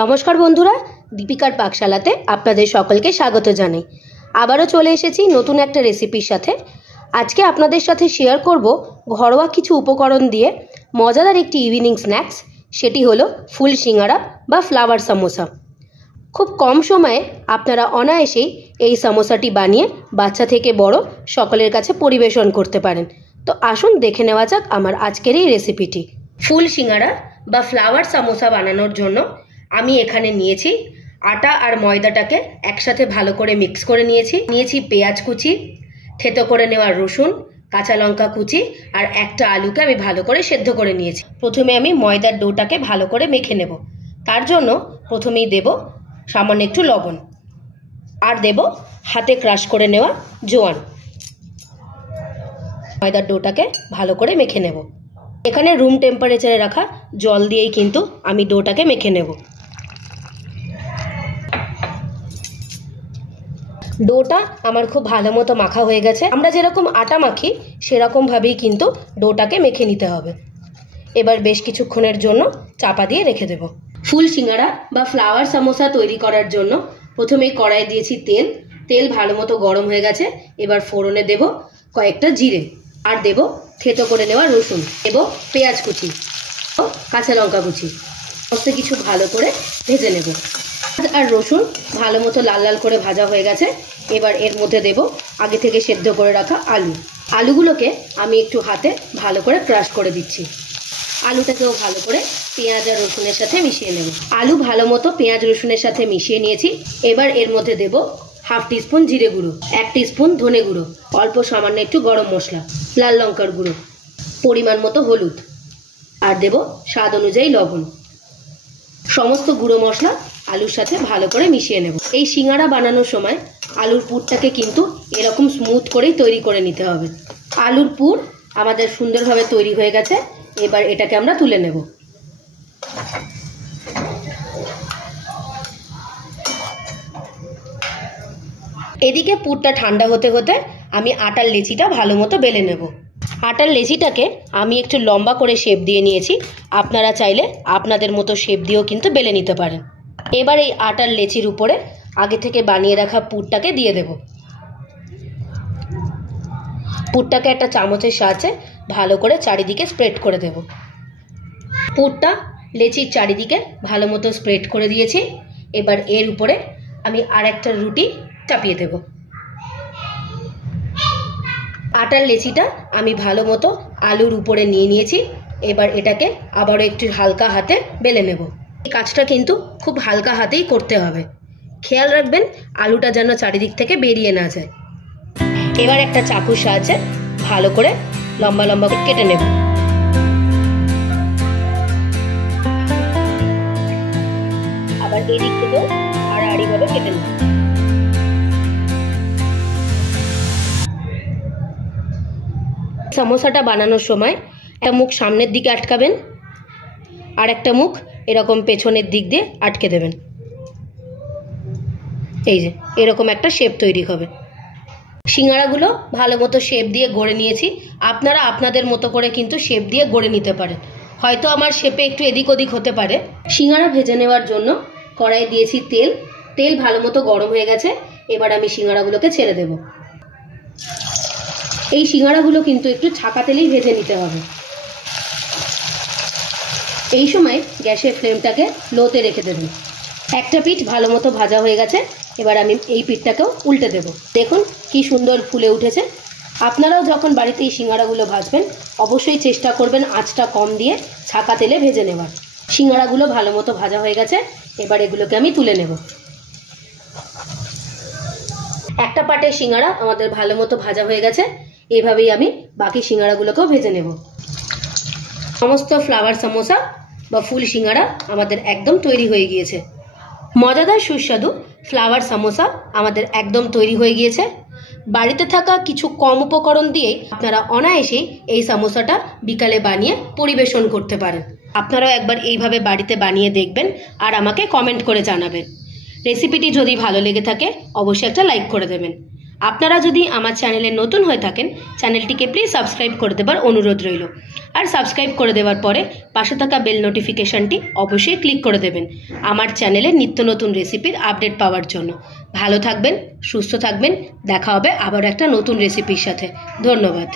নমস্কার বন্ধুরা, দীপিকার পাকশালাতে আপনাদের সকলকে স্বাগত জানাই। আবারও চলে এসেছি নতুন একটা রেসিপির সাথে। আজকে আপনাদের সাথে শেয়ার করব ঘরোয়া কিছু উপকরণ দিয়ে মজাদার একটি ইভিনিং স্ন্যাক্স, সেটি হলো ফুল সিঙ্গারা বা ফ্লাওয়ার সামোসা। খুব কম সময়ে আপনারা অনায়াসেই এই সামোসাটি বানিয়ে বাচ্চা থেকে বড় সকলের কাছে পরিবেশন করতে পারেন। তো আসুন দেখে নেওয়া যাক আমার আজকের এই রেসিপিটি। ফুল সিঙ্গারা বা ফ্লাওয়ার সামোসা বানানোর জন্য আমি এখানে নিয়েছি আটা আর ময়দাটাকে একসাথে ভালো করে মিক্স করে নিয়েছি পেঁয়াজ কুচি, থেতো করে নেওয়া রসুন, কাঁচা লঙ্কা কুচি আর একটা আলুকে আমি ভালো করে সেদ্ধ করে নিয়েছি। প্রথমে আমি ময়দার ডোটাকে ভালো করে মেখে নেব। তার জন্য প্রথমেই দেব সামান্য একটু লবণ আর দেব হাতে ক্রাশ করে নেওয়া জোয়ান। ময়দার ডোটাকে ভালো করে মেখে নেব। এখানে রুম টেম্পারেচারে রাখা জল দিয়েই কিন্তু আমি ডোটাকে মেখে নেব। ডোটা আমার খুব ভালো মতো মাখা হয়ে গেছে। আমরা যেরকম আটা মাখি সেরকমভাবেই কিন্তু ডোটাকে মেখে নিতে হবে। এবার বেশ কিছুক্ষণের জন্য চাপা দিয়ে রেখে দেব। ফুল সিঙ্গারা বা ফ্লাওয়ার সামোসা তৈরি করার জন্য প্রথমে কড়াইয়ে দিয়েছি তেল ভালো মতো গরম হয়ে গেছে। এবার ফোড়নে দেব কয়েকটা জিরে আর দেব থেতো করে নেওয়া রসুন, দেব পেঁয়াজ কুচি ও কাঁচা লঙ্কা কুচি। সমস্ত কিছু ভালো করে ভেজে নেব। আর রসুন ভালো মতো লাল লাল করে ভাজা হয়ে গেছে। এবার এর মধ্যে দেব আগে থেকে সেদ্ধ করে রাখা আলুগুলোকে আমি একটু হাতে ভালো করে ক্রাশ করে দিচ্ছি। আলুটাকেও ভালো করে পেঁয়াজ আর রসুনের সাথে মিশিয়ে নেব। আলু ভালো মতো পেঁয়াজ রসুনের সাথে মিশিয়ে নিয়েছি। এবার এর মধ্যে দেব হাফ টিস্পুন জিরে গুঁড়ো, 1 টিস্পুন ধনে গুঁড়ো, অল্প সামান্য একটু গরম মশলা, লাল লঙ্কার গুঁড়ো, পরিমাণ মতো হলুদ আর দেব স্বাদ অনুযায়ী লবণ। সমস্ত গুঁড়ো মশলা আলুর সাথে ভালো করে মিশিয়ে নেব। এই সিঙ্গারা বানানোর সময় আলুর পুরটাকে কিন্তু এরকম স্মুথ করেই তৈরি করে নিতে হবে। আলুর পুর আমাদের সুন্দরভাবে তৈরি হয়ে গেছে। এবার এটাকে আমরা তুলে নেব। এদিকে পুরটা ঠান্ডা হতে হতে আমি আটার লেচিটা ভালো মতো বেলে নেব। আটার লেচিটাকে আমি একটু লম্বা করে শেপ দিয়ে নিয়েছি। আপনারা চাইলে আপনাদের মতো শেপ দিয়েও কিন্তু বেলে নিতে পারেন। এবার এই আটার লেচির উপরে আগে থেকে বানিয়ে রাখা পুরটাকে দিয়ে দেব। পুরটাকে একটা চামচের সাহায্যে ভালো করে চারিদিকে স্প্রেড করে দেব। পুরটা লেচির চারিদিকে ভালো মতো স্প্রেড করে দিয়েছি। এবার এর উপরে আমি আর একটা রুটি চাপিয়ে দেব। আটার লেচিটা আমি ভালো মতো আলুর উপরে নিয়ে নিয়েছি। এবার এটাকে আবারও একটু হালকা হাতে বেলে নেব। এই কাজটা কিন্তু খুব হালকা হাতেই করতে হবে। খেয়াল রাখবেন আলুটা যেন চারিদিক থেকে বেরিয়ে না যায়। এবার একটা চাকুর সাহায্যে ভালো করে লম্বা লম্বা করে কেটে নেব। আবার এই দিক থেকেও আড়াআড়িভাবে কেটে নেব। সমোসাটা বানানোর সময় একটা মুখ সামনের দিকে আটকাবেন আর একটা মুখ এরকম পেছনের দিক দিয়ে আটকে দেবেন। এই যে এরকম একটা শেপ তৈরি হবে। সিঙ্গারাগুলো ভালো মতো শেপ দিয়ে গড়ে নিয়েছি। আপনারা আপনাদের মতো করে কিন্তু শেপ দিয়ে গড়ে নিতে পারেন। হয়তো আমার শেপে একটু এদিক ওদিক হতে পারে। সিঙ্গারা ভেজে নেওয়ার জন্য কড়াইয়ে দিয়েছি তেল ভালো মতো গরম হয়ে গেছে। এবার আমি সিঙ্গারাগুলোকে ছেড়ে দেব। এই সিঙ্গারাগুলো কিন্তু একটু ছাকা তেলেই ভেজে নিতে হবে। এই সময় গ্যাসের ফ্লেমটাকে লোতে রেখে দেবেন। একটা পিঠ ভালো মতো ভাজা হয়ে গেছে। এবার আমি এই পিঠটাকেও উল্টে দেব। দেখুন কি সুন্দর ফুলে উঠেছে। আপনারাও যখন বাড়িতে এই সিঙ্গারাগুলো ভাজবেন অবশ্যই চেষ্টা করবেন আঁচটা কম দিয়ে ছাকা তেলে ভেজে নেওয়ার। সিঙ্গারাগুলো ভালো মতো ভাজা হয়ে গেছে। এবার এগুলোকে আমি তুলে নেব। একটা পাটের সিঙ্গারা আমাদের ভালো মতো ভাজা হয়ে গেছে। এইভাবেই আমি বাকি সিঙ্গারাগুলোকেও ভেজে নেব। সমস্ত ফ্লাওয়ার সামোসা বা ফুল সিঙ্গারা আমাদের একদম তৈরি হয়ে গিয়েছে। মজাদার সুস্বাদু ফ্লাওয়ার সামোসা আমাদের একদম তৈরি হয়ে গিয়েছে। বাড়িতে থাকা কিছু কম উপকরণ দিয়েই আপনারা অনায়াসেই এই সামোসাটা বিকালে বানিয়ে পরিবেশন করতে পারেন। আপনারাও একবার এইভাবে বাড়িতে বানিয়ে দেখবেন আর আমাকে কমেন্ট করে জানাবেন। রেসিপিটি যদি ভালো লেগে থাকে অবশ্যই একটা লাইক করে দেবেন। আপনারা যদি আমার চ্যানেলে নতুন হয়ে থাকেন চ্যানেলটিকে প্লিজ সাবস্ক্রাইব করে দেবার অনুরোধ রইল। আর সাবস্ক্রাইব করে দেওয়ার পরে পাশে থাকা বেল নোটিফিকেশনটি অবশ্যই ক্লিক করে দেবেন আমার চ্যানেলে নিত্য নতুন রেসিপির আপডেট পাওয়ার জন্য। ভালো থাকবেন, সুস্থ থাকবেন, দেখা হবে আবার একটা নতুন রেসিপির সাথে। ধন্যবাদ।